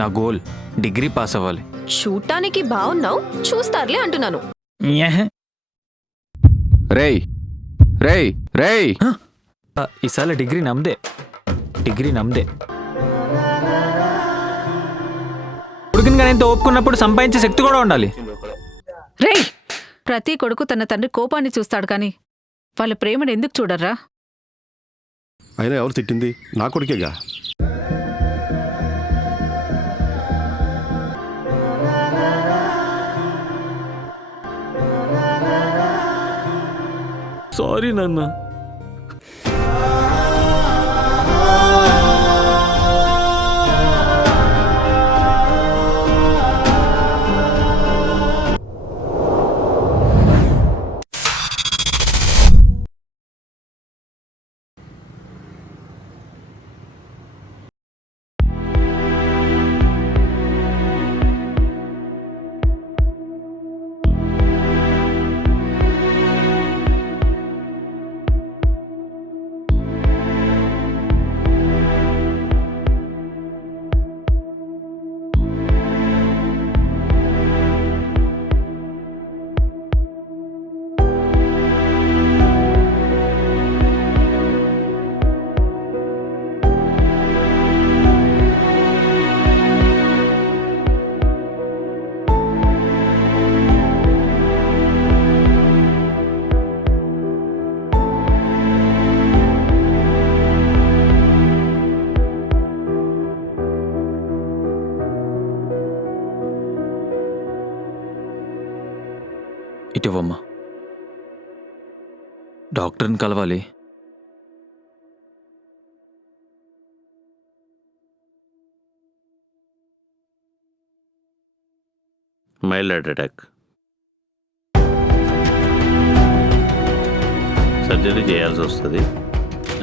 నా goal degree pass అవ్వాలి. చూడటానికి బాగున్నావు, చూస్తారులే అంటున్నాను. రేయ్ రేయ్ రేయ్, ఈసారి డిగ్రీ నమ్దే ఉడికిన కానీ ఎంత ఒప్పుకున్నప్పుడు సంపాదించే శక్తి కూడా ఉండాలి. రేయ్, ప్రతి కొడుకు తన తండ్రి కోపాన్ని చూస్తాడు కానీ వాళ్ళ ప్రేమను ఎందుకు చూడర్రా? అయినా ఎవరు తిట్టింది? నా కొడుకేగా. సారీ నాన్న. ఇటువమ్మా, డాక్టర్ని కలవాలి. Mild heart attack. సర్జరీ చేయాల్సి వస్తుంది.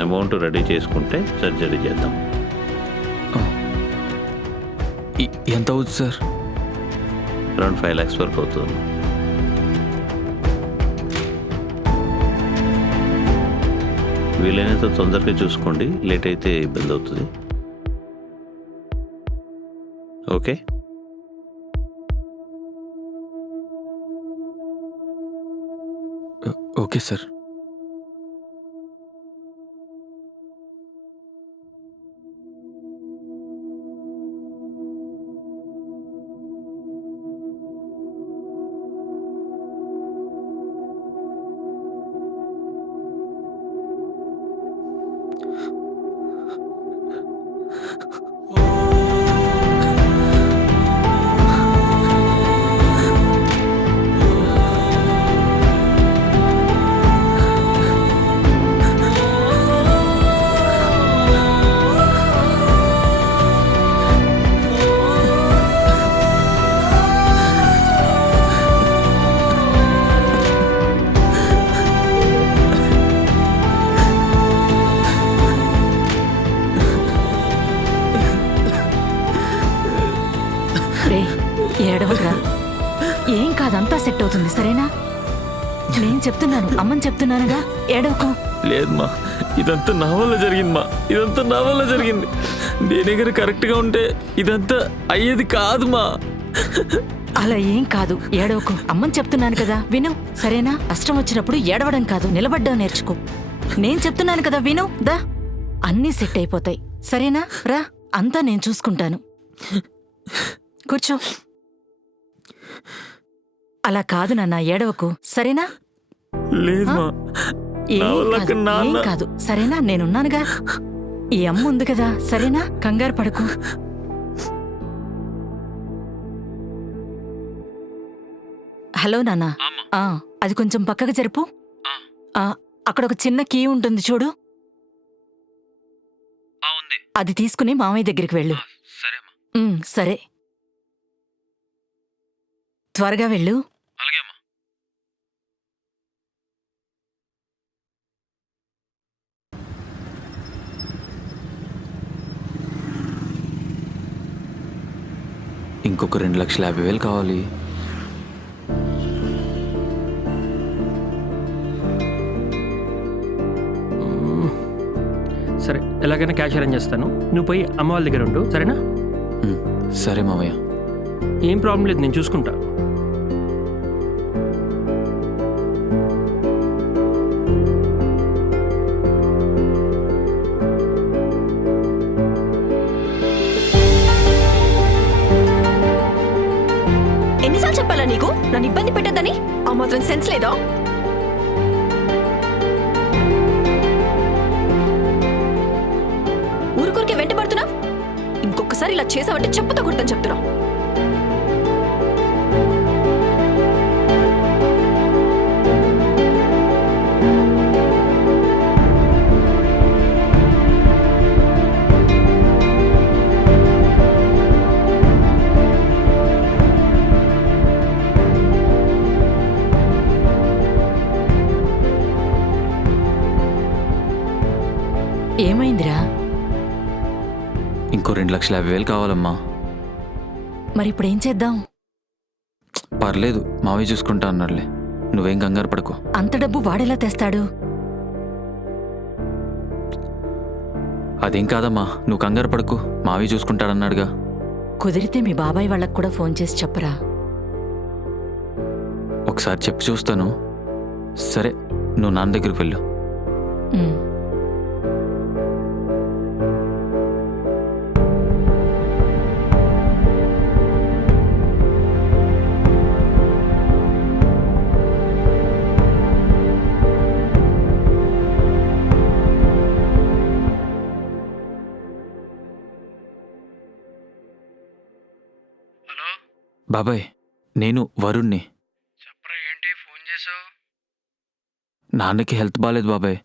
అమౌంట్ రెడీ చేసుకుంటే సర్జరీ చేద్దాం. ఎంత అవుతుంది సార్? అరౌండ్ 5 lakhs వరకు అవుతుంది. వీలైనంత తొందరగా చూసుకోండి, లేట్ అయితే ఇబ్బంది అవుతుంది. ఓకే. Okay sir. ఏడవరా, ఏం కాదంతా సెట్ అవుతుంది, సరేనా? నేను చెప్తున్నాను, అమ్మని చెప్తున్నానుగా, ఏడవకు. లేదమ్మా, ఇదంతా నా వల్ల జరిగిందమ్మా, ఇదంతా నా వల్ల జరిగింది. నేనే గారు కరెక్ట్గా ఉంటే ఇదంతా అయ్యేది కాదుమా. అలా ఏం కాదు, ఏడవకు. అమ్మని చెప్తున్నాను కదా, విను, సరేనా? కష్టం వచ్చినప్పుడు ఏడవడం కాదు, నిలబడ్డం నేర్చుకో. నేను చెప్తున్నాను కదా, విను. దా, అన్నీ సెట్ అయిపోతాయి, సరేనా? రా, అంతా నేను చూసుకుంటాను. కూర్చో. అలా కాదు నాన్న, ఏడవకు, సరేనా? లేదమ్మా, ఏం కాదు, సరేనా? నేనున్నానుగా, ఈ అమ్మ ఉంది కదా, సరేనా? కంగారు పడకు. హలో నాన్న, అది కొంచెం పక్కకు జరుపు. అక్కడ ఒక చిన్న కీ ఉంటుంది చూడు, అది తీసుకుని మామయ్య దగ్గరికి వెళ్ళు. సరే, త్వరగా వెళ్ళు. ఇంకొక 2,50,000 కావాలి. సరే, ఎలాగైనా క్యాష్ అరేంజ్ చేస్తాను. నువ్వు పోయి అమ్మ వాళ్ళ దగ్గర ఉండు, సరేనా? సరే మావయ్య. ఏం ప్రాబ్లం లేదు, నేను చూసుకుంటా. ఎన్నిసార్లు చెప్పాలా నీకు నన్ను ఇబ్బంది పెట్టద్దని? ఆ మాత్రం సెన్స్ లేదా? ఊరికొరికే వెంట పడుతున్నా. ఇంకొకసారి ఇలా చేసావంటే చెప్పుతో కొడతాను చెప్తున్నా. ఏమైందిరా? ఇంకో 2,50,000 కావాలమ్మా. మరి ఇప్పుడు ఏం చేద్దాం? పర్లేదు, మావయ్య చూసుకుంటా అన్నాడులే. నువ్వేం కంగారు పడుకో. అంత డబ్బు వాడెలా తెస్తాడు? అదేం కాదమ్మా, నువ్వు కంగారు పడుకో. మావయ్య చూసుకుంటాడన్నాడుగా. కుదిరితే మీ బాబాయ్ వాళ్ళకు కూడా ఫోన్ చేసి చెప్పరా. ఒకసారి చెప్పి చూస్తాను. సరే, నువ్వు నాన్న దగ్గరికి వెళ్ళు. ఉమ్. బాబాయ్, నేను వరుణ్ణి. చెప్పరా, ఏంటి ఫోన్ చేసావు? నాన్నకి హెల్త్ బాగాలేదు బాబాయ్.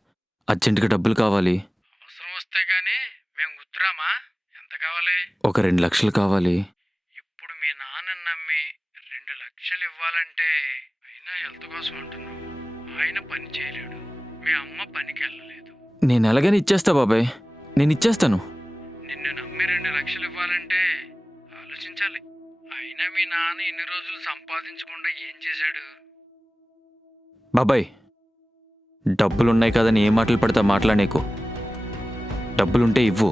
అర్జెంటుగా డబ్బులు కావాలి. అవసరం వస్తే గానీ మేము గుర్తురామా? ఎంత కావాలి? ఒక 2 లక్షలు కావాలి. ఇప్పుడు మీ నాన్న నమ్మి 2 లక్షలు ఇవ్వాలంటే అయినా హెల్త్ కోసం అంటున్నావు. ఆయన పని చేయలేడు, మీ అమ్మ పనికి వెళ్ళలేదు. నేను ఎలాగైనా ఇచ్చేస్తా బాబాయ్, నేను ఇచ్చేస్తాను. నిన్ను నమ్మి 2 లక్షలు ఇవ్వాలంటే ఆలోచించాలి. అయినా మీ నాన్న ఇన్ని రోజులు సంపాదించకుండా ఏం చేశాడు? బాబాయ్, డబ్బులున్నాయి కదని ఏ మాటలు పడతా మాట్లాడేకు. డబ్బులుంటే ఇవ్వు,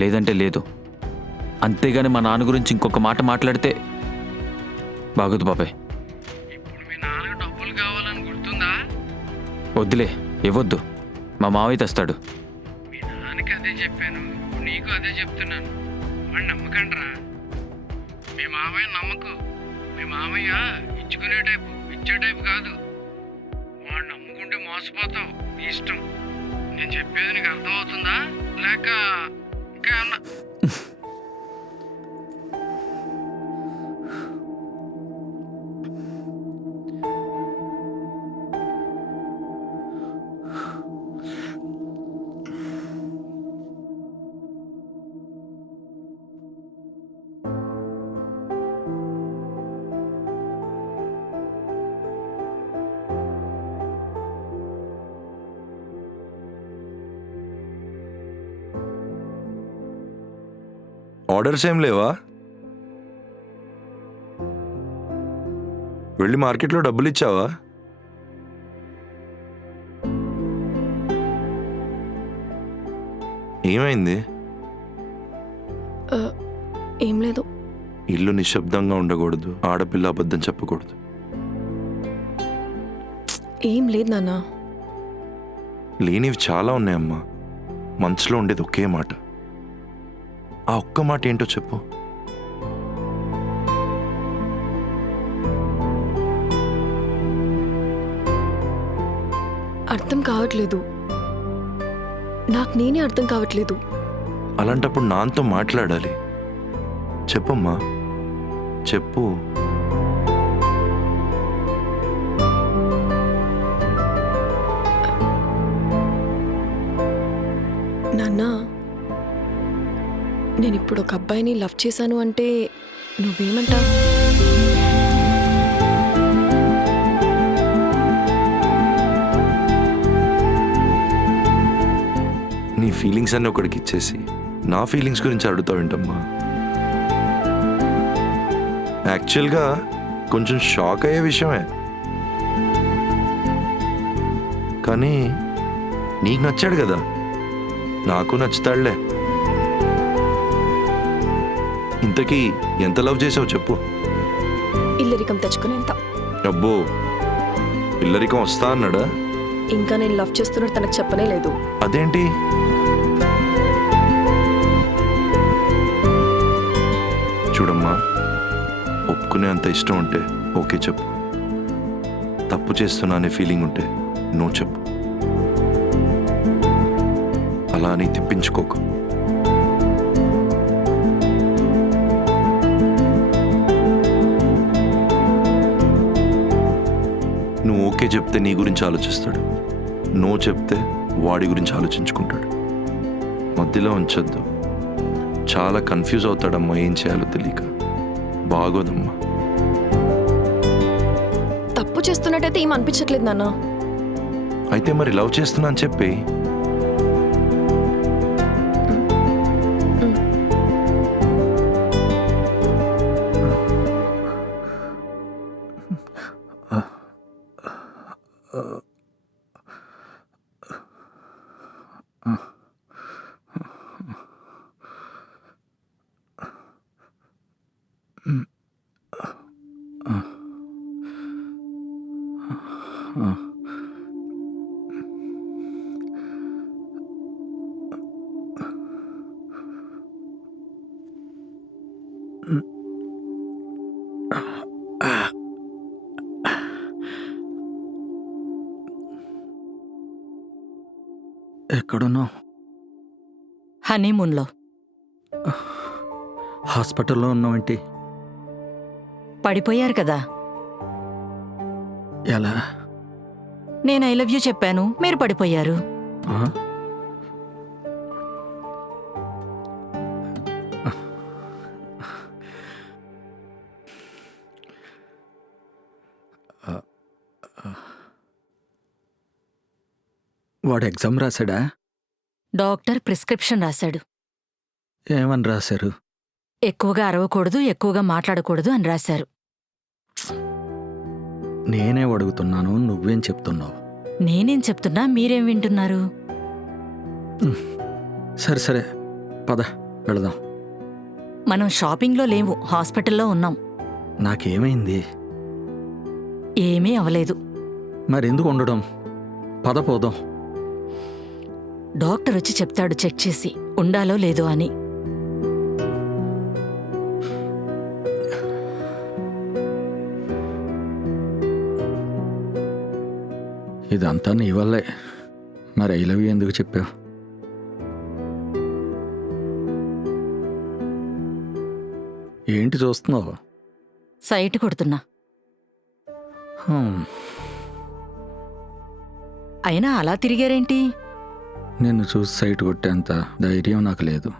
లేదంటే లేదు. అంతేగాని మా నాన్న గురించి ఇంకొక మాట మాట్లాడితే బాగోదు బాబాయ్. ఇప్పుడు మీ నాన్నకు డబ్బులు కావాలని గుర్తుందా? వద్దులే, ఇవ్వద్దు. మా మావయ్య తెస్తాడు. మీ నాన్నకి అదే చెప్పాను, నీకు అదే చెప్తున్నాను. వాడు నమ్మకండ్రా. మీ మామయ్య నమ్మకు. మీ మామయ్య ఇచ్చుకునే టైపు, ఇచ్చే టైపు కాదు. వాడు నమ్ముకుంటే మోసపోతావు. నీ ఇష్టం. నేను చెప్పేది నీకు అర్థమవుతుందా లేక ఇంకా అన్నా? ఆర్డర్స్ ఏం లేవా? వెళ్ళి మార్కెట్లో డబ్బులు ఇచ్చావా? ఏమైంది? ఏం లేదు. ఇల్లు నిశ్శబ్దంగా ఉండకూడదు, ఆడపిల్ల అబద్ధం చెప్పకూడదు. ఏం లేదు నాన్న. లేనివి చాలా ఉన్నాయమ్మా. మనసులో ఉండేది ఒకే మాట. ఆ ఒక్క మాట ఏంటో చెప్పు. అర్థం కావట్లేదు. నాకు నేనే అర్థం కావట్లేదు. అలాంటప్పుడు నాన్నతో మాట్లాడాలి. చెప్పమ్మా, చెప్పు. నాన్న, నేను ఇప్పుడు ఒక అబ్బాయిని లవ్ చేశాను అంటే నువ్వేమంటావు? నీ ఫీలింగ్స్ అన్నీ ఒకడికి ఇచ్చేసి నా ఫీలింగ్స్ గురించి అడుగుతావేంటమ్మా? యాక్చువల్గా కొంచెం షాక్ అయ్యే విషయమే, కానీ నీకు నచ్చాడు కదా, నాకు నచ్చుతాడులే. ఇంతకీ ఎంత లవ్ చేసావు చెప్పు. ఇల్లరికం తెచ్చుకునేంత. అబ్బో, పిల్లరికం వస్తా అన్నాడా? ఇంకా నేను లవ్ చేస్తున్నట్టు తనకు చెప్పనే లేదు. అదేంటి? చూడమ్మా, ఒప్పుకునే అంత ఇష్టం ఉంటే ఓకే చెప్పు. తప్పు చేస్తున్నా అనే ఫీలింగ్ ఉంటే నో చెప్పు. అలా అని తిప్పించుకోకు. నువ్వు ఓకే చెప్తే నీ గురించి ఆలోచిస్తాడు, నో చెప్తే వాడి గురించి ఆలోచించుకుంటాడు. మధ్యలో ఉంచొద్దు. చాలా కన్ఫ్యూజ్ అవుతాడమ్మా, ఏం చేయాలో తెలియక. బాగోదమ్మా. తప్పు చేస్తున్నట్టయితే ఏం అనిపించట్లేదు నాన్న. అయితే మరి లవ్ చేస్తున్నా అని చెప్పి. ఎక్కడున్నావు? హనీమూన్లో. హాస్పిటల్లో ఉన్నావేంటి? పడిపోయారు కదా. ఎలా? నేను ఐ లవ్ యూ చెప్పాను, మీరు పడిపోయారు. ఆ? వాడు ఎగ్జామ్ రాశాడా? డాక్టర్ ప్రిస్క్రిప్షన్ రాశాడు. ఏమని రాశారు? ఎక్కువగా అరవకూడదు, ఎక్కువగా మాట్లాడకూడదు అని రాశారు. నేనే అడుగుతున్నాను, నువ్వేం చెప్తున్నావు? నేనేం చెప్తున్నా మీరేం వింటున్నారు? సరే సరే, పద వెళదాం. మనం షాపింగ్లో లేవు, హాస్పిటల్లో ఉన్నాం. నాకేమైంది? ఏమీ అవలేదు. మరెందుకు ఉండడం? పద పోదాం. డాక్టర్ వచ్చి చెప్తాడు చెక్ చేసి ఉండాలో లేదో అని. ఇదంతా నీ వల్లే. మరి ఐ లవ్ యూ ఎందుకు చెప్పావు? ఏంటి చూస్తున్నావు? సైట్ కొడుతున్నా. అయినా అలా తిరిగారేంటి? నిన్ను చూసి సైట్ కొట్టేంత ధైర్యం నాకు లేదు.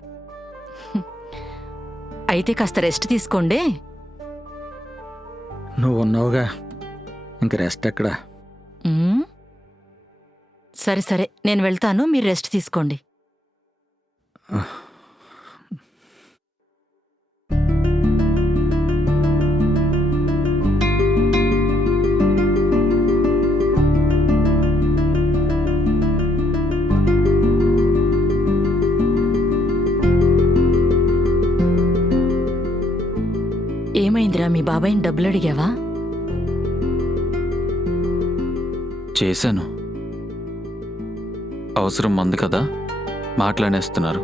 అయితే కాస్త రెస్ట్ తీసుకోండి. నువ్వు ఉన్నావుగా, ఇంక రెస్ట్ ఎక్కడా? ఉమ్. సరే సరే, నేను వెళ్తాను, మీరు రెస్ట్ తీసుకోండి. ఏమైందిరా, మీ బాబాయిని డబ్బులు అడిగావా? చేశాను. అవసరం మంది కదా, మాట్లాడేస్తున్నారు.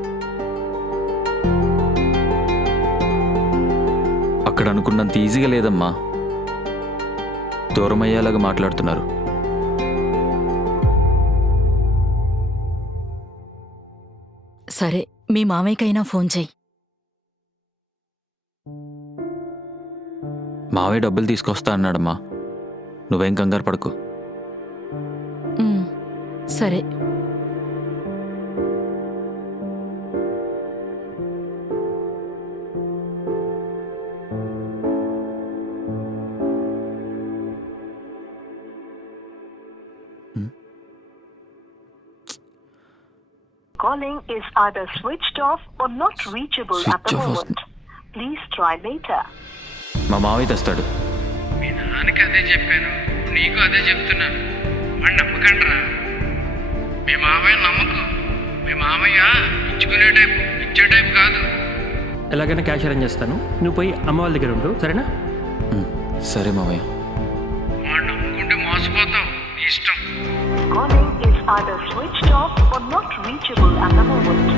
అక్కడ అనుకున్నంత ఈజీగా లేదమ్మా. దూరం అయ్యేలాగా మాట్లాడుతున్నారు. సరే, మీ మామయ్యకైనా ఫోన్ చెయ్యి. మావే డబ్బులు తీసుకొస్తా అన్నాడమ్మా. నువ్వేం కంగారు పడకు. సరే. Calling is either switched off or not reachable at the moment. Please try later. మా మావయ్య తెస్తాడు. మీ నాన్నకి అదే చెప్పాను, నీకు అదే చెప్తున్నాను. వాడిని నమ్మకండ్రా. మీ మామయ్య నమ్మకు. మీ మామయ్య ఇచ్చుకునే టైపు, ఇచ్చే టైపు కాదు. ఎలాగైనా క్యాష్ అరేంజ్ చేస్తాను, నువ్వు పోయి అమ్మ వాళ్ళ దగ్గర ఉండు, సరేనా? సరే మావయ్య. నమ్ముకుంటే మోసపోతావు, ఇష్టం. Calling is either switched off or not reachable at the moment.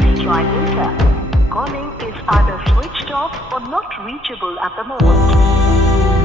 Please try later. Calling is either switched off or not reachable at the moment.